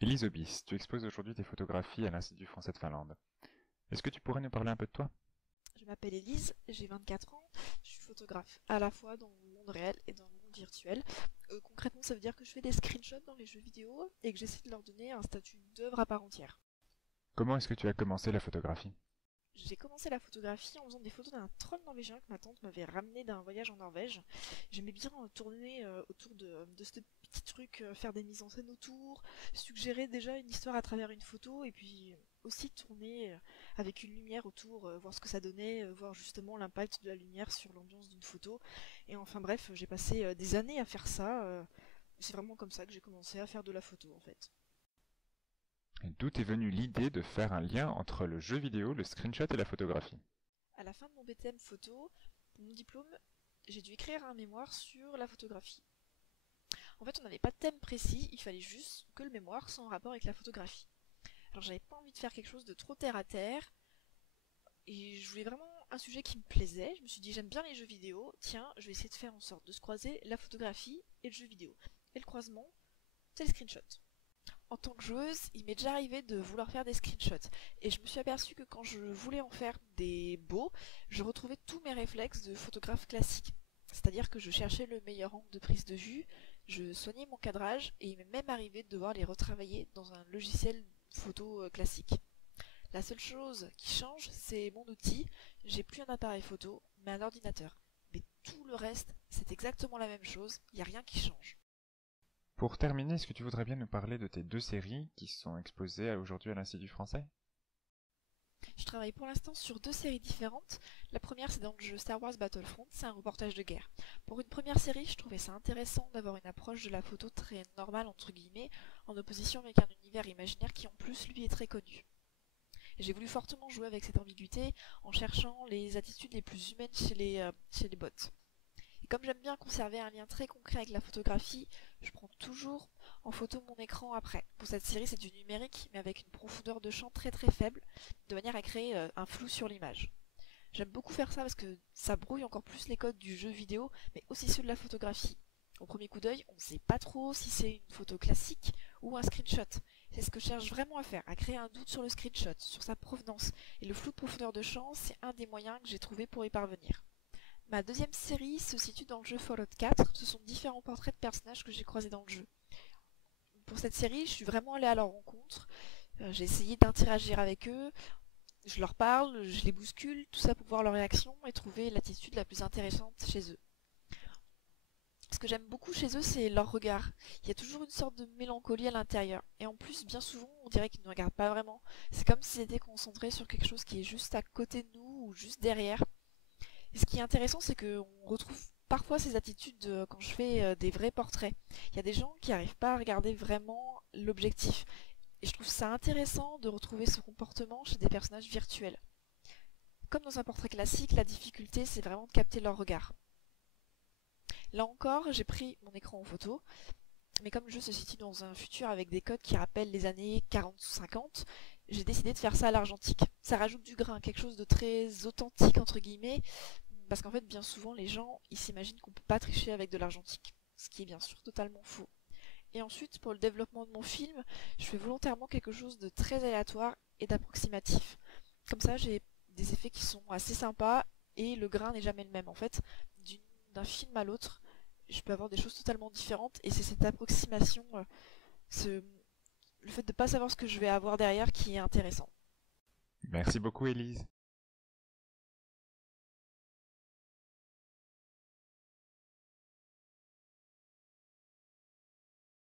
Élise Obis, tu exposes aujourd'hui tes photographies à l'Institut français de Finlande. Est-ce que tu pourrais nous parler un peu de toi? Je m'appelle Elise, j'ai 24 ans, je suis photographe à la fois dans le monde réel et dans le monde virtuel. Concrètement, ça veut dire que je fais des screenshots dans les jeux vidéo et que j'essaie de leur donner un statut d'œuvre à part entière. Comment est-ce que tu as commencé la photographie? J'ai commencé la photographie en faisant des photos d'un troll norvégien que ma tante m'avait ramené d'un voyage en Norvège. J'aimais bien tourner autour de ce petit truc, faire des mises en scène autour, suggérer déjà une histoire à travers une photo et puis aussi tourner avec une lumière autour, voir ce que ça donnait, voir justement l'impact de la lumière sur l'ambiance d'une photo. Et enfin bref, j'ai passé des années à faire ça. C'est vraiment comme ça que j'ai commencé à faire de la photo en fait. D'où est venue l'idée de faire un lien entre le jeu vidéo, le screenshot et la photographie? À la fin de mon BTM photo, pour mon diplôme, j'ai dû écrire un mémoire sur la photographie. En fait, on n'avait pas de thème précis, il fallait juste que le mémoire soit en rapport avec la photographie. Alors j'avais pas envie de faire quelque chose de trop terre à terre, et je voulais vraiment un sujet qui me plaisait. Je me suis dit j'aime bien les jeux vidéo, tiens, je vais essayer de faire en sorte de se croiser la photographie et le jeu vidéo. Et le croisement, c'est le screenshot. En tant que joueuse, il m'est déjà arrivé de vouloir faire des screenshots. Et je me suis aperçue que quand je voulais en faire des beaux, je retrouvais tous mes réflexes de photographe classique. C'est-à-dire que je cherchais le meilleur angle de prise de vue, je soignais mon cadrage et il m'est même arrivé de devoir les retravailler dans un logiciel photo classique. La seule chose qui change, c'est mon outil. J'ai plus un appareil photo, mais un ordinateur. Mais tout le reste, c'est exactement la même chose, il n'y a rien qui change. Pour terminer, est-ce que tu voudrais bien nous parler de tes deux séries qui sont exposées aujourd'hui à l'Institut français? Je travaille pour l'instant sur deux séries différentes. La première, c'est dans le jeu Star Wars Battlefront, c'est un reportage de guerre. Pour une première série, je trouvais ça intéressant d'avoir une approche de la photo très normale, entre guillemets, en opposition avec un univers imaginaire qui en plus, lui, est très connu. Et j'ai voulu fortement jouer avec cette ambiguïté en cherchant les attitudes les plus humaines chez les bots. Et comme j'aime bien conserver un lien très concret avec la photographie, je prends toujours en photo mon écran après. Pour cette série, c'est du numérique, mais avec une profondeur de champ très très faible, de manière à créer un flou sur l'image. J'aime beaucoup faire ça parce que ça brouille encore plus les codes du jeu vidéo, mais aussi ceux de la photographie. Au premier coup d'œil, on ne sait pas trop si c'est une photo classique ou un screenshot. C'est ce que je cherche vraiment à faire, à créer un doute sur le screenshot, sur sa provenance. Et le flou de profondeur de champ, c'est un des moyens que j'ai trouvé pour y parvenir. Ma deuxième série se situe dans le jeu Fallout 4. Ce sont différents portraits de personnages que j'ai croisés dans le jeu. Pour cette série, je suis vraiment allée à leur rencontre. J'ai essayé d'interagir avec eux. Je leur parle, je les bouscule, tout ça pour voir leur réaction et trouver l'attitude la plus intéressante chez eux. Ce que j'aime beaucoup chez eux, c'est leur regard. Il y a toujours une sorte de mélancolie à l'intérieur. Et en plus, bien souvent, on dirait qu'ils ne regardent pas vraiment. C'est comme s'ils étaient concentrés sur quelque chose qui est juste à côté de nous ou juste derrière. Et ce qui est intéressant, c'est qu'on retrouve parfois ces attitudes quand je fais des vrais portraits. Il y a des gens qui n'arrivent pas à regarder vraiment l'objectif. Et je trouve ça intéressant de retrouver ce comportement chez des personnages virtuels. Comme dans un portrait classique, la difficulté, c'est vraiment de capter leur regard. Là encore, j'ai pris mon écran en photo, mais comme le jeu se situe dans un futur avec des codes qui rappellent les années 40-50, j'ai décidé de faire ça à l'argentique. Ça rajoute du grain, quelque chose de très authentique entre guillemets, parce qu'en fait, bien souvent, les gens, ils s'imaginent qu'on peut pas tricher avec de l'argentique, ce qui est bien sûr totalement faux. Et ensuite, pour le développement de mon film, je fais volontairement quelque chose de très aléatoire et d'approximatif. Comme ça, j'ai des effets qui sont assez sympas et le grain n'est jamais le même. En fait, d'un film à l'autre, je peux avoir des choses totalement différentes et c'est cette approximation, ce, le fait de ne pas savoir ce que je vais avoir derrière qui est intéressant. Merci beaucoup, Élise.